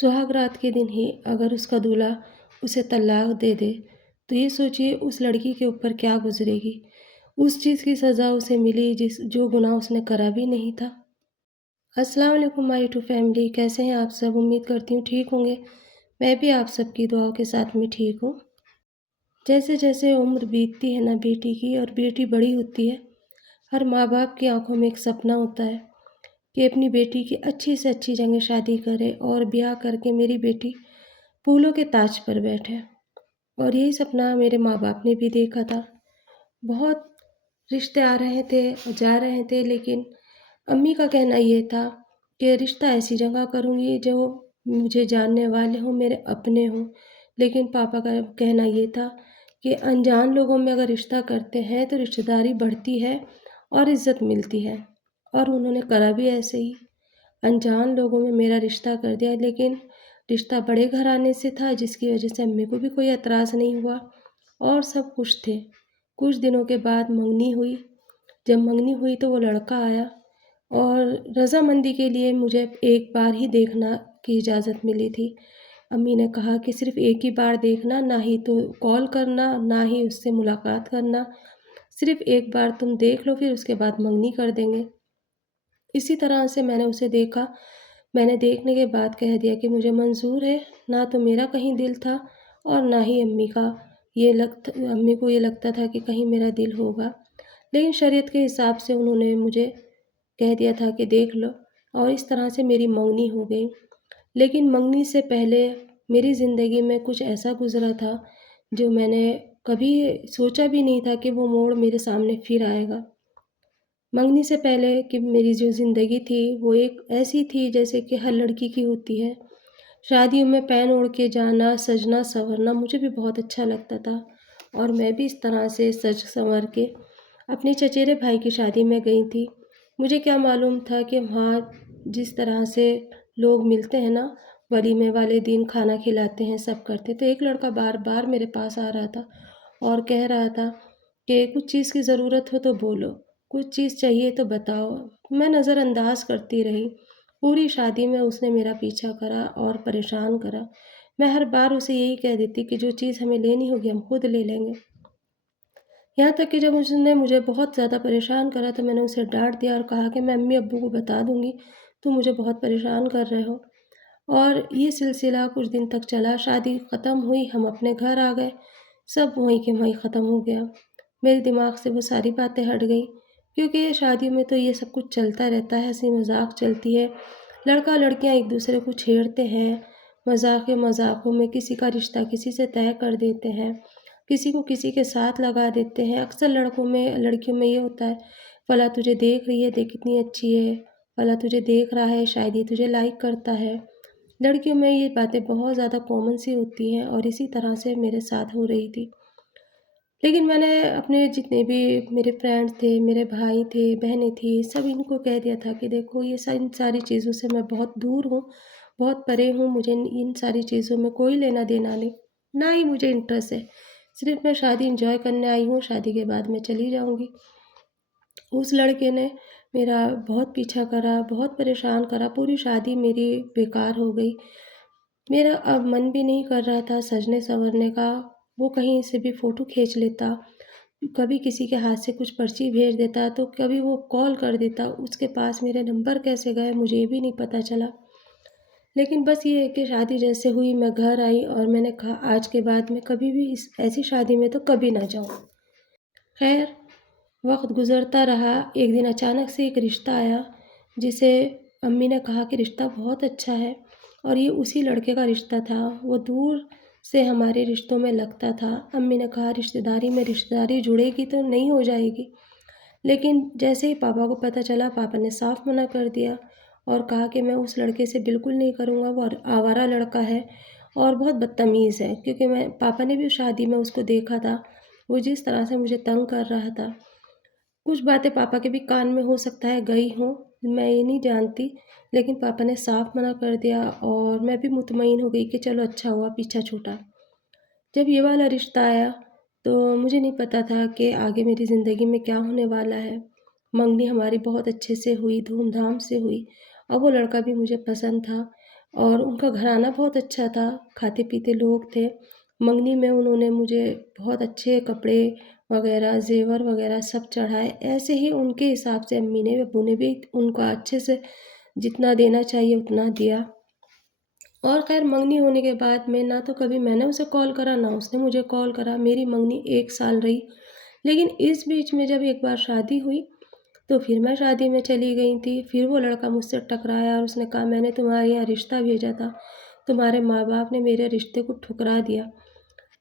सुहाग रात के दिन ही अगर उसका दूल्हा उसे तलाक दे दे, तो ये सोचिए उस लड़की के ऊपर क्या गुज़रेगी। उस चीज़ की सज़ा उसे मिली जो गुनाह उसने करा भी नहीं था। अस्सलाम वालेकुम माय टू फैमिली, कैसे हैं आप सब? उम्मीद करती हूँ ठीक होंगे। मैं भी आप सबकी दुआओं के साथ में ठीक हूँ। जैसे-जैसे उम्र बीतती है ना बेटी की और बेटी बड़ी होती है, हर माँ-बाप की आँखों में एक सपना होता है कि अपनी बेटी की अच्छी से अच्छी जगह शादी करे और ब्याह करके मेरी बेटी फूलों के ताज पर बैठे। और यही सपना मेरे माँ-बाप ने भी देखा था। बहुत रिश्ते आ रहे थे और जा रहे थे, लेकिन अम्मी का कहना ये था कि रिश्ता ऐसी जगह करूँगी जो मुझे जानने वाले हों, मेरे अपने हों। लेकिन पापा का कहना ये था कि अनजान लोगों में अगर रिश्ता करते हैं तो रिश्तेदारी बढ़ती है और इज़्ज़त मिलती है। और उन्होंने करा भी ऐसे ही। अनजान लोगों में मेरा रिश्ता कर दिया, लेकिन रिश्ता बड़े घराने से था जिसकी वजह से अम्मी को भी कोई एतराज़ नहीं हुआ और सब खुश थे। कुछ दिनों के बाद मंगनी हुई। जब मंगनी हुई तो वो लड़का आया और रज़ामंदी के लिए मुझे एक बार ही देखना की इजाज़त मिली थी। अम्मी ने कहा कि सिर्फ़ एक ही बार देखना, ना ही तो कॉल करना, ना ही उससे मुलाकात करना। सिर्फ़ एक बार तुम देख लो, फिर उसके बाद मंगनी कर देंगे। इसी तरह से मैंने उसे देखा। मैंने देखने के बाद कह दिया कि मुझे मंज़ूर है। ना तो मेरा कहीं दिल था और ना ही अम्मी का। अम्मी को ये लगता था कि कहीं मेरा दिल होगा। लेकिन शरीयत के हिसाब से उन्होंने मुझे कह दिया था कि देख लो, और इस तरह से मेरी मंगनी हो गई। लेकिन मंगनी से पहले मेरी ज़िंदगी में कुछ ऐसा गुज़रा था जो मैंने कभी सोचा भी नहीं था कि वो मोड़ मेरे सामने फिर आएगा। मंगनी से पहले कि मेरी जो ज़िंदगी थी वो एक ऐसी थी जैसे कि हर लड़की की होती है। शादियों में पैन ओढ़ के जाना, सजना-संवरना मुझे भी बहुत अच्छा लगता था और मैं भी इस तरह से सज-संवर के अपने चचेरे भाई की शादी में गई थी। मुझे क्या मालूम था कि वहाँ जिस तरह से लोग मिलते हैं ना, वलीमे वाले दिन खाना खिलाते हैं, सब करते हैं। तो एक लड़का बार-बार मेरे पास आ रहा था और कह रहा था कि कुछ चीज़ की ज़रूरत हो तो बोलो, कुछ चीज़ चाहिए तो बताओ। मैं नज़रअंदाज करती रही। पूरी शादी में उसने मेरा पीछा करा और परेशान करा। मैं हर बार उसे यही कह देती कि जो चीज़ हमें लेनी होगी हम खुद ले लेंगे। यहाँ तक कि जब उसने मुझे बहुत ज़्यादा परेशान करा तो मैंने उसे डाँट दिया और कहा कि मैं अम्मी-अब्बू को बता दूँगी, तुम मुझे बहुत परेशान कर रहे हो। और ये सिलसिला कुछ दिन तक चला। शादी ख़त्म हुई, हम अपने घर आ गए। सब वहीं के वहीं ख़त्म हो गया। मेरे दिमाग से वो सारी बातें हट गईं, क्योंकि शादियों में तो ये सब कुछ चलता रहता है, हँसी-मज़ाक चलती है। लड़का-लड़कियाँ एक-दूसरे को छेड़ते हैं, मज़ाकों में किसी का रिश्ता किसी से तय कर देते हैं, किसी को किसी के साथ लगा देते हैं। अक्सर लड़कियों में ये होता है, फलाँ तुझे देख रही है, देख कितनी अच्छी है, फलाँ तुझे देख रहा है, शायद ये तुझे लाइक करता है। लड़कियों में ये बातें बहुत ज़्यादा कॉमन सी होती हैं और इसी तरह से मेरे साथ हो रही थी। लेकिन मैंने अपने जितने भी मेरे फ्रेंड्स थे, मेरे भाई थे, बहनें थी, सब इनको कह दिया था कि देखो इन सारी चीज़ों से मैं बहुत दूर हूँ, बहुत परे हूँ, मुझे इन सारी चीज़ों में कोई लेना-देना नहीं, ना ही मुझे इंटरेस्ट है। सिर्फ़ मैं शादी एन्जॉय करने आई हूँ, शादी के बाद मैं चली जाऊँगी। उस लड़के ने मेरा बहुत पीछा करा, बहुत परेशान करा, पूरी शादी मेरी बेकार हो गई। मेरा अब मन भी नहीं कर रहा था सजने-संवरने का। वो कहीं से भी फ़ोटो खींच लेता, कभी किसी के हाथ से कुछ पर्ची भेज देता, तो कभी वो कॉल कर देता। उसके पास मेरे नंबर कैसे गए मुझे ये भी नहीं पता चला। लेकिन बस ये है कि शादी जैसे हुई, मैं घर आई और मैंने कहा आज के बाद मैं कभी भी इस ऐसी शादी में तो कभी ना जाऊँ। ख़ैर, वक़्त गुज़रता रहा। एक दिन अचानक से एक रिश्ता आया, जिसे अम्मी ने कहा कि रिश्ता बहुत अच्छा है और ये उसी लड़के का रिश्ता था। वो दूर से हमारे रिश्तों में लगता था। अम्मी ने कहा रिश्तेदारी में रिश्तेदारी जुड़ेगी तो नहीं हो जाएगी। लेकिन जैसे ही पापा को पता चला, पापा ने साफ़ मना कर दिया और कहा कि मैं उस लड़के से बिल्कुल नहीं करूँगा, वो आवारा लड़का है और बहुत बदतमीज़ है। क्योंकि पापा ने भी शादी में उसको देखा था, वो जिस तरह से मुझे तंग कर रहा था। कुछ बातें पापा के भी कान में हो सकता है गई हों, मैं ये नहीं जानती, लेकिन पापा ने साफ़ मना कर दिया और मैं भी मुतमईन हो गई कि चलो अच्छा हुआ पीछा छूटा। जब ये वाला रिश्ता आया, तो मुझे नहीं पता था कि आगे मेरी ज़िंदगी में क्या होने वाला है। मंगनी हमारी बहुत अच्छे से हुई, धूम-धाम से हुई और वो लड़का भी मुझे पसंद था और उनका घराना बहुत अच्छा था, खाते-पीते लोग थे। मंगनी में उन्होंने मुझे बहुत अच्छे कपड़े वग़ैरह, ज़ेवर वग़ैरह सब चढ़ाए। ऐसे ही उनके हिसाब से अम्मी ने, अब्बू ने भी उनको अच्छे से जितना देना चाहिए उतना दिया। और ख़ैर मंगनी होने के बाद में ना तो कभी मैंने उसे कॉल करा, ना उसने मुझे कॉल करा। मेरी मंगनी 1 साल रही। लेकिन इस बीच में जब एक बार शादी हुई, तो फिर मैं शादी में चली गई थी। फिर वो लड़का मुझसे टकराया और उसने कहा, मैंने तुम्हारे यहाँ रिश्ता भेजा था, तुम्हारे माँ-बाप ने मेरे रिश्ते को ठुकरा दिया।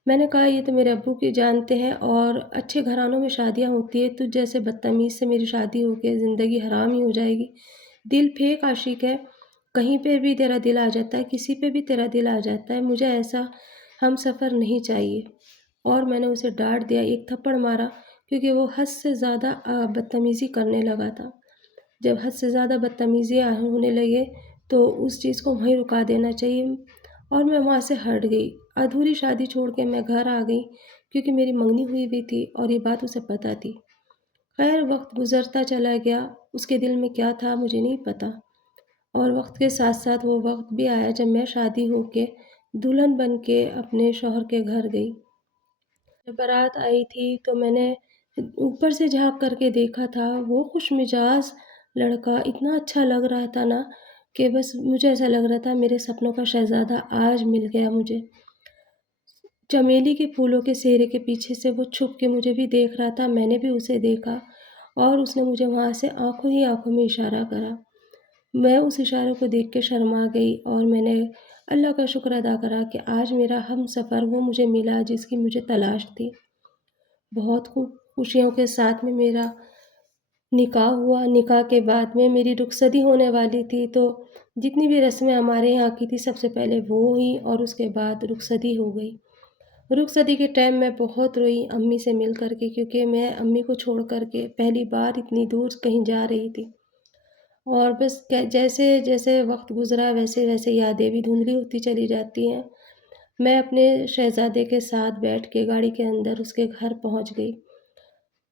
मैंने कहा, ये तो मेरे अब्बू की जानते हैं और अच्छे घरानों में शादियाँ होती हैं, तुझ जैसे बदतमीज़ से मेरी शादी हो के ज़िंदगी हराम ही हो जाएगी। दिल फेंक आशिक है, कहीं पे भी तेरा दिल आ जाता है, किसी पे भी तेरा दिल आ जाता है, मुझे ऐसा हमसफ़र नहीं चाहिए। और मैंने उसे डाँट दिया, एक थप्पड़ मारा, क्योंकि वो हद से ज़्यादा बदतमीज़ी करने लगा था। जब हद से ज़्यादा बदतमीज़ियाँ होने लगे, तो उस चीज़ को वहीं रुका देना चाहिए और मैं वहाँ से हट गई। अधूरी शादी छोड़ के मैं घर आ गई, क्योंकि मेरी मंगनी हुई भी थी और ये बात उसे पता थी। खैर वक़्त गुज़रता चला गया, उसके दिल में क्या था मुझे नहीं पता और वक़्त के साथ-साथ वो वक़्त भी आया जब मैं शादी होके दुल्हन बन के अपने शौहर के घर गई। जब बारात आई थी तो मैंने ऊपर से झाँक कर के देखा था, वो खुशमिजाज लड़का इतना अच्छा लग रहा था ना कि बस मुझे ऐसा लग रहा था मेरे सपनों का शहज़ादा आज मिल गया मुझे। चमेली के फूलों के सेहरे के पीछे से वो छुप के मुझे भी देख रहा था, मैंने भी उसे देखा और उसने मुझे वहाँ से आँखों ही आँखों में इशारा करा। मैं उस इशारे को देख के शर्मा गई और मैंने अल्लाह का शुक्र अदा करा कि आज मेरा हमसफ़र वो मुझे मिला जिसकी मुझे तलाश थी। बहुत खुशियों के साथ में मेरा निकाह हुआ। निकाह के बाद में मेरी रुखसती होने वाली थी, तो जितनी भी रस्में हमारे यहाँ की थी सबसे पहले वो हुई और उसके बाद रुखसती हो गई। रुखसती के टाइम मैं बहुत रोई अम्मी से मिल कर के, क्योंकि मैं अम्मी को छोड़ कर के पहली बार इतनी दूर कहीं जा रही थी। और बस जैसे-जैसे वक़्त गुज़रा वैसे-वैसे यादें भी धुंधली होती चली जाती हैं। मैं अपने शहज़ादे के साथ बैठ के गाड़ी के अंदर उसके घर पहुँच गई।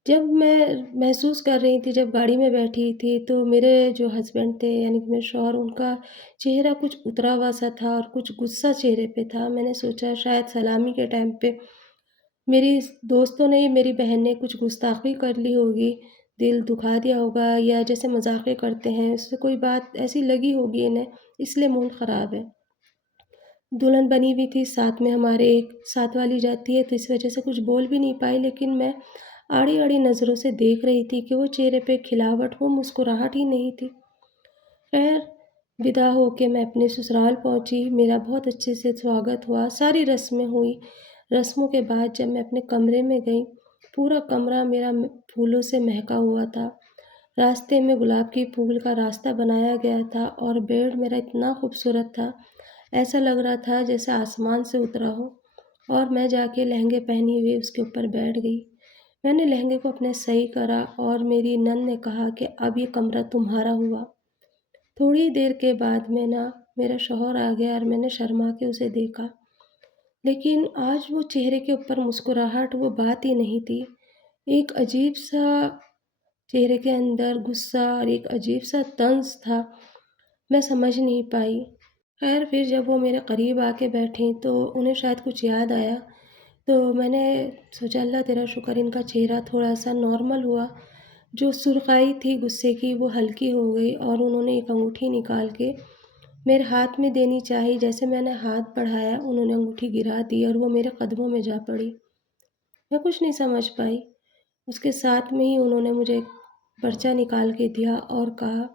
जब मैं महसूस कर रही थी, जब गाड़ी में बैठी थी, तो मेरे जो हस्बैंड थे यानी कि मेरे शौहर, उनका चेहरा कुछ उतरा हुआ सा था और कुछ गुस्सा चेहरे पे था। मैंने सोचा शायद सलामी के टाइम पे मेरी दोस्तों ने, मेरी बहन ने कुछ गुस्ताखी कर ली होगी, दिल दुखा दिया होगा या जैसे मज़ाक़ें करते हैं, उससे कोई बात ऐसी लगी होगी इन्हें, इसलिए मूड ख़राब है। दुल्हन बनी हुई थी, साथ में हमारे एक साथ वाली जाती है, तो इस वजह से कुछ बोल भी नहीं पाई, लेकिन मैं आड़ी-आड़ी नज़रों से देख रही थी कि वो चेहरे पे खिलावट, वो मुस्कुराहट ही नहीं थी। ख़ैर, विदा होके मैं अपने ससुराल पहुँची, मेरा बहुत अच्छे से स्वागत हुआ, सारी रस्में हुई। रस्मों के बाद जब मैं अपने कमरे में गई, पूरा कमरा मेरा फूलों से महका हुआ था। रास्ते में गुलाब के फूल का रास्ता बनाया गया था और बेड मेरा इतना खूबसूरत था, ऐसा लग रहा था जैसे आसमान से उतरा हो और मैं जाके लहंगे पहनी हुई उसके ऊपर बैठ गई। मैंने लहंगे को अपने सही करा और मेरी नंद ने कहा कि अब ये कमरा तुम्हारा हुआ। थोड़ी देर के बाद में ना मेरा शौहर आ गया और मैंने शर्मा के उसे देखा, लेकिन आज वो चेहरे के ऊपर मुस्कुराहट, वो बात ही नहीं थी। एक अजीब-सा चेहरे के अंदर गुस्सा और एक अजीब-सा तंज़ था, मैं समझ नहीं पाई। ख़ैर फिर जब वो मेरे करीब आके बैठीं तो उन्हें शायद कुछ याद आया, तो मैंने सोचा अल्लाह तेरा शुक्र, इनका चेहरा थोड़ा-सा नॉर्मल हुआ। जो सुर्ख़ाई थी गुस्से की वो हल्की हो गई और उन्होंने एक अंगूठी निकाल के मेरे हाथ में देनी चाही। जैसे मैंने हाथ बढ़ाया, उन्होंने अंगूठी गिरा दी और वो मेरे कदमों में जा पड़ी। मैं कुछ नहीं समझ पाई। उसके साथ में ही उन्होंने मुझे एक पर्चा निकाल के दिया और कहा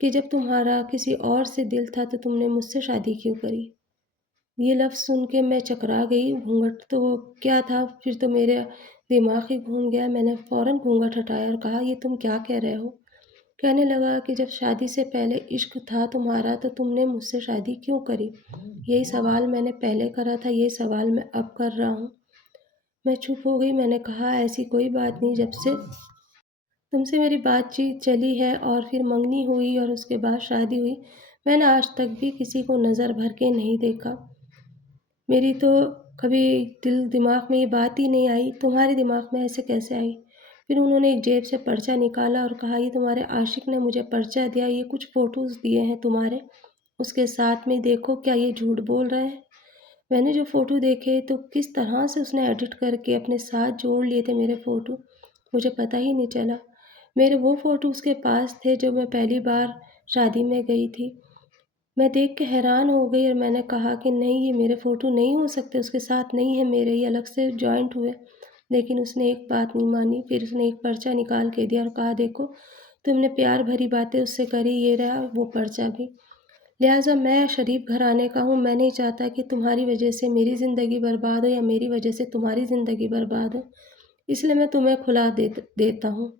कि जब तुम्हारा किसी और से दिल था तो तुमने मुझसे शादी क्यों करी? ये लफ्ज़ सुन के मैं चकरा गई, घूँघट तो क्या था, फिर तो मेरे दिमाग ही घूम गया। मैंने फ़ौरन घूँघट हटाया और कहा, ये तुम क्या कह रहे हो? कहने लगा कि जब शादी से पहले इश्क था तुम्हारा तो तुमने मुझसे शादी क्यों करी? यही सवाल मैंने पहले करा था, यही सवाल मैं अब कर रहा हूँ। मैं चुप हो गई, मैंने कहा ऐसी कोई बात नहीं, जब से तुमसे मेरी बातचीत चली है और फिर मंगनी हुई और उसके बाद शादी हुई, मैंने आज तक भी किसी को नज़र भर के नहीं देखा। मेरी तो कभी दिल दिमाग में ये बात ही नहीं आई, तुम्हारे दिमाग में ऐसे कैसे आई? फिर उन्होंने एक जेब से पर्चा निकाला और कहा, ये तुम्हारे आशिक ने मुझे पर्चा दिया, ये कुछ फ़ोटोज़ दिए हैं तुम्हारे। उसके साथ में देखो क्या ये झूठ बोल रहे हैं। मैंने जो फ़ोटो देखे तो किस तरह से उसने एडिट करके अपने साथ जोड़ लिए थे मेरे फ़ोटो, मुझे पता ही नहीं चला। मेरे वो फ़ोटो उसके पास थे जो मैं पहली बार शादी में गई थी। मैं देख के हैरान हो गई और मैंने कहा कि नहीं ये मेरे फ़ोटो नहीं हो सकते, उसके साथ नहीं है मेरे, ये अलग से जॉइंट हुए। लेकिन उसने एक बात नहीं मानी, फिर उसने एक पर्चा निकाल के दिया और कहा देखो, तुमने प्यार भरी बातें उससे करी, ये रहा वो पर्चा भी। लिहाज़ा मैं शरीफ घराने का हूँ, मैं नहीं चाहता कि तुम्हारी वजह से मेरी ज़िंदगी बर्बाद हो या मेरी वजह से तुम्हारी ज़िंदगी बर्बाद हो, इसलिए मैं तुम्हें खुला देता हूँ।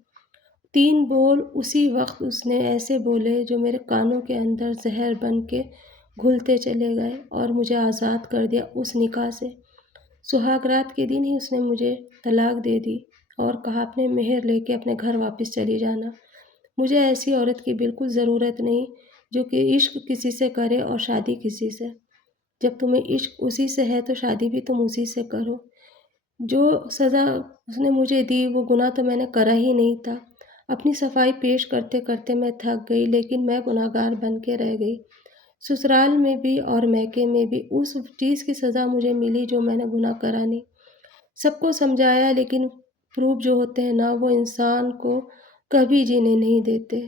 3 बोल उसी वक़्त उसने ऐसे बोले जो मेरे कानों के अंदर ज़हर बन के घुलते चले गए और मुझे आज़ाद कर दिया उस निकाह से। सुहागरात के दिन ही उसने मुझे तलाक दे दी और कहा अपने मेहर लेके अपने घर वापस चली जाना। मुझे ऐसी औरत की बिल्कुल ज़रूरत नहीं जो कि इश्क किसी से करे और शादी किसी से। जब तुम्हें इश्क उसी से है तो शादी भी तुम उसी से करो। जो सज़ा उसने मुझे दी वो गुनाह तो मैंने करा ही नहीं था। अपनी सफाई पेश करते-करते मैं थक गई लेकिन मैं गुनहगार बन के रह गई। ससुराल में भी और मायके में भी उस चीज़ की सज़ा मुझे मिली जो मैंने गुनाह करा नहीं। सबको समझाया लेकिन प्रूफ जो होते हैं ना वो इंसान को कभी जीने नहीं देते।